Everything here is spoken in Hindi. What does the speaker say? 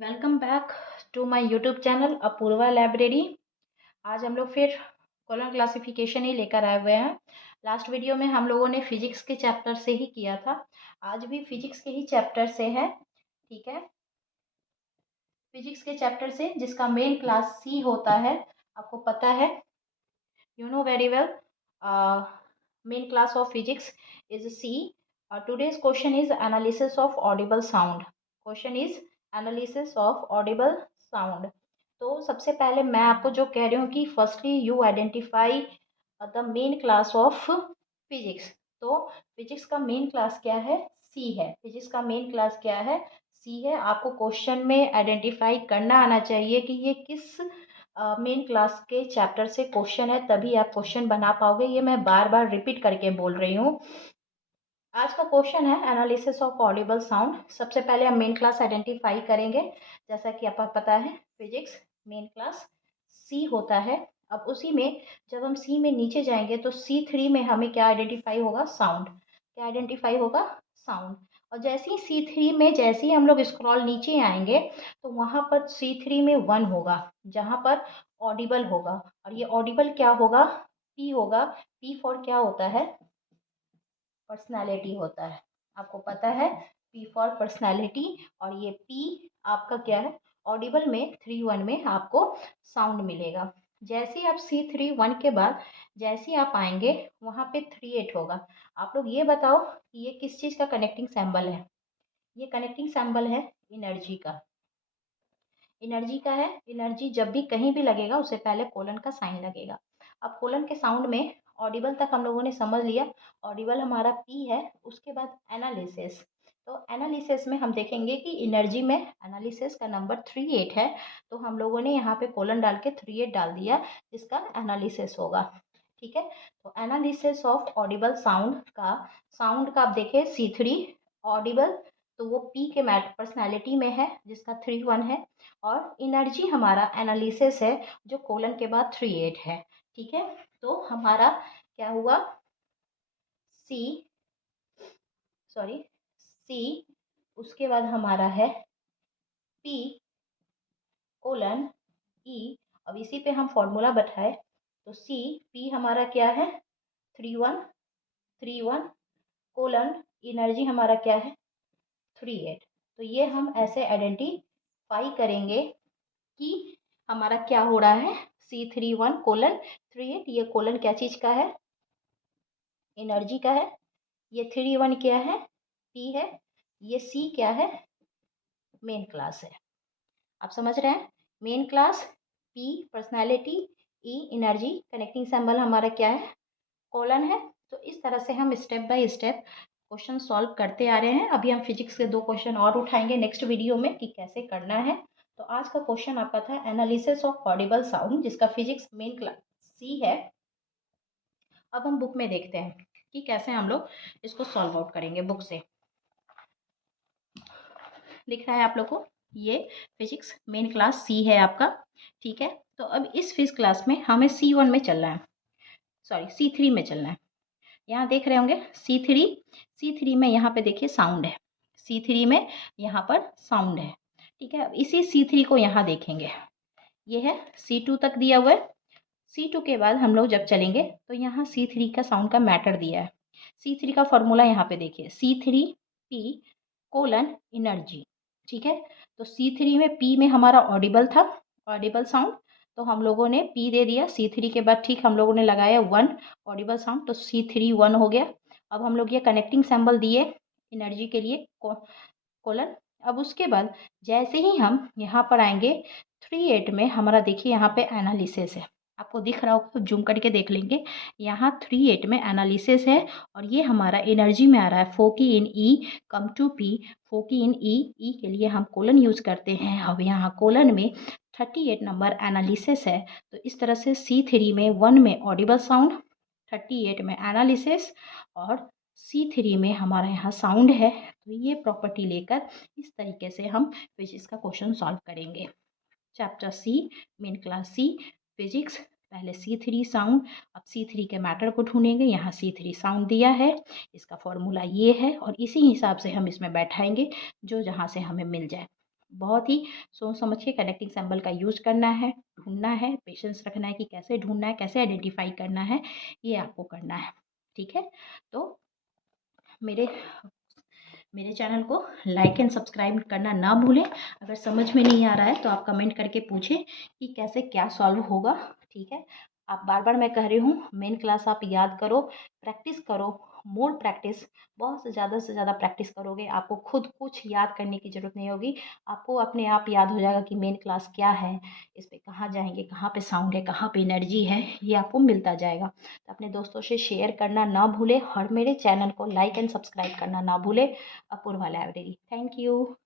Welcome back to my YouTube channel Apoorva library. आज हम लोग फिर कॉलम क्लासिफिकेशन ही लेकर आए हुए हैं। लास्ट वीडियो में हम लोगों ने फिजिक्स के चैप्टर से ही किया था। आज भी फिजिक्स के ही चैप्टर से है। ठीक है, फिजिक्स के चैप्टर से जिसका मेन क्लास सी होता है। आपको पता है, you know very well, main class of physics is C. Today's question is analysis of audible sound. Question is analysis of audible sound. तो सबसे पहले मैं आपको जो कह रही हूँ कि firstly you identify the main class of physics. तो फिजिक्स का मेन क्लास क्या है? सी है। फिजिक्स का मेन क्लास क्या है? सी है। आपको क्वेश्चन में आइडेंटिफाई करना आना चाहिए कि ये किस मेन क्लास के चैप्टर से क्वेश्चन है, तभी आप क्वेश्चन बना पाओगे। ये मैं बार बार रिपीट करके बोल रही हूँ। आज का क्वेश्चन है एनालिसिस ऑफ ऑडिबल साउंड। सबसे पहले हम मेन क्लास आइडेंटिफाई करेंगे। जैसा कि आपको पता है, फिजिक्स मेन क्लास सी होता है। अब उसी में जब हम सी में नीचे जाएंगे तो C3 में हमें क्या आइडेंटिफाई होगा? साउंड। क्या आइडेंटिफाई होगा? साउंड। और जैसे ही C3 में जैसे ही हम लोग स्क्रॉल नीचे आएंगे तो वहां पर C3 में 1 होगा, जहां पर ऑडिबल होगा। और ये ऑडिबल क्या होगा? P होगा। P फॉर क्या होता है? पर्सनैलिटी होता है। आपको पता है, P फॉर पर्सनैलिटी। और ये P आपका क्या है? ऑडिबल में 3-1 में आपको साउंड मिलेगा। जैसे ही आप C3-1 के बाद जैसे ही आप आएंगे वहाँ पे 3-8 होगा। आप लोग ये बताओ कि ये किस चीज़ का कनेक्टिंग सैम्बल है? ये कनेक्टिंग सैम्बल है एनर्जी का। एनर्जी का है। एनर्जी जब भी कहीं भी लगेगा उससे पहले कोलन का साइन लगेगा। अब कोलन के साउंड में ऑडिबल तक हम लोगों ने समझ लिया। ऑडिबल हमारा पी है। उसके बाद एनालिसिस। तो एनालिसिस में हम देखेंगे कि एनर्जी में एनालिसिस का नंबर 3-8 है। तो हम लोगों ने यहाँ पे कोलन डाल के 3-8 डाल दिया, जिसका एनालिसिस होगा। ठीक है, तो एनालिसिस ऑफ ऑडिबल साउंड का आप देखें C3 ऑडिबल, तो वो पी के मैट पर्सनैलिटी में है, जिसका 3-1 है। और एनर्जी हमारा एनालिसिस है, जो कोलन के बाद 3-8 है। ठीक है, तो हमारा क्या हुआ? सी, सॉरी, सी, उसके बाद हमारा है पी कोलन ई। अब इसी पे हम फॉर्मूला बैठाए तो सी पी हमारा क्या है? 3-1, 3-1 कोलन एनर्जी हमारा क्या है? 3-8। तो ये हम ऐसे आइडेंटिफाई करेंगे कि हमारा क्या हो रहा है? C3-1 colon 3-8। ये कोलन क्या चीज का है? एनर्जी का है। ये 3-1 क्या है? P है। ये C क्या है? मेन क्लास है। आप समझ रहे हैं? Main class P personality, E energy, connecting symbol हमारा क्या है? कोलन है। तो इस तरह से हम step by step question solve करते आ रहे हैं। अभी हम फिजिक्स के 2 क्वेश्चन और उठाएंगे नेक्स्ट वीडियो में कि कैसे करना है। तो आज का क्वेश्चन आपका था एनालिसिस ऑफ ऑडिबल साउंड, जिसका फिजिक्स मेन क्लास सी है। अब हम बुक में देखते हैं कि कैसे हम लोग इसको सॉल्व आउट करेंगे। बुक से लिख रहा है आप लोग को, ये फिजिक्स मेन क्लास सी है आपका। ठीक है, तो अब इस फिजिक्स क्लास में हमें C1 में चलना है, सॉरी C3 में चलना है। यहाँ देख रहे होंगे C3 में यहाँ पे देखिए साउंड है। C3 में यहाँ पर साउंड है। ठीक है, अब इसी C3 को यहाँ देखेंगे, ये है C2 तक दिया हुआ है। C2 के बाद हम लोग जब चलेंगे तो यहाँ C3 का साउंड का मैटर दिया है। C3 का फॉर्मूला यहाँ पे देखिए, C3P कोलन एनर्जी। ठीक है, तो C3 में P में हमारा ऑडिबल था, ऑडिबल साउंड। तो हम लोगों ने P दे दिया। C3 के बाद ठीक हम लोगों ने लगाया 1 ऑडिबल साउंड, तो C3-1 हो गया। अब हम लोग ये कनेक्टिंग सिंबल दिए एनर्जी के लिए कोलन। अब उसके बाद जैसे ही हम यहाँ पर आएंगे 3-8 में हमारा देखिए यहाँ पे एनालिसिस है। आपको दिख रहा होगा तो जूम करके देख लेंगे। यहाँ 3-8 में एनालिसिस है और ये हमारा एनर्जी में आ रहा है फोकी इन ई कम टू पी। फोकी इन ई, ई के लिए हम कोलन यूज करते हैं। अब यहाँ कोलन में 38 नंबर एनालिसिस है। तो इस तरह से C3 में 1 में ऑडिबल साउंड, 38 में एनालिसिस और C3 में हमारा यहाँ साउंड है। तो ये प्रॉपर्टी लेकर इस तरीके से हम फिजिक्स का क्वेश्चन सॉल्व करेंगे। चैप्टर सी, मेन क्लास सी, फिजिक्स। पहले C3 साउंड, अब C3 के मैटर को ढूंढेंगे। यहाँ C3 साउंड दिया है, इसका फॉर्मूला ये है और इसी हिसाब से हम इसमें बैठाएंगे जो जहाँ से हमें मिल जाए। बहुत ही सोच समझ के कनेक्टिंग सिंबल का यूज करना है, ढूंढना है, पेशेंस रखना है कि कैसे ढूंढना है, कैसे आइडेंटिफाई करना है, ये आपको करना है। ठीक है, तो मेरे मेरे चैनल को लाइक एंड सब्सक्राइब करना ना भूलें। अगर समझ में नहीं आ रहा है तो आप कमेंट करके पूछें कि कैसे क्या सॉल्व होगा। ठीक है, आप बार बार मैं कह रही हूँ, मेन क्लास आप याद करो, प्रैक्टिस करो, मोर प्रैक्टिस, बहुत से ज़्यादा प्रैक्टिस करोगे, आपको खुद कुछ याद करने की ज़रूरत नहीं होगी। आपको अपने आप याद हो जाएगा कि मेन क्लास क्या है, इस पे कहाँ जाएंगे, कहाँ पे साउंड है, कहाँ पे एनर्जी है, ये आपको मिलता जाएगा। तो अपने दोस्तों से शेयर करना ना भूले और मेरे चैनल को लाइक एंड सब्सक्राइब करना ना भूले। अपूर्वा लाइब्रेरी। Thank you.